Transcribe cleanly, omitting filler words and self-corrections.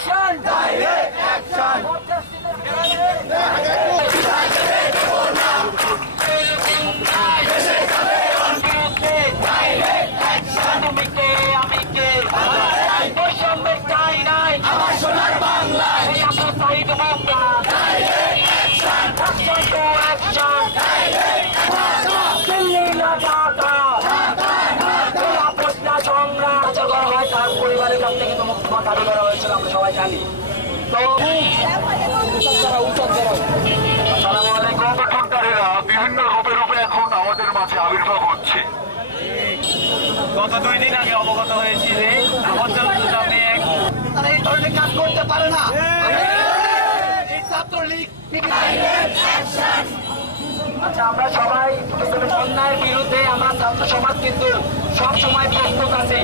Action direct action পরিবারের কাছ থেকে তো মুক্ত দাবি করা হয়েছিল, আমরা সবাই জানি। তো বিভিন্ন রূপে রূপে এখন আমাদের মাঝে আবির্ভাব হচ্ছে। গত 2 দিন আগে অবগত হয়েছি যে তারা এই ধরনের কাজ করতে পারে না। এই ছাত্রলীগ আচ্ছা, আমরা সবাই অন্যায়ের বিরুদ্ধে আমরা ছাত্র সমাজ কিন্তু সব সময় প্রস্তুত আছি।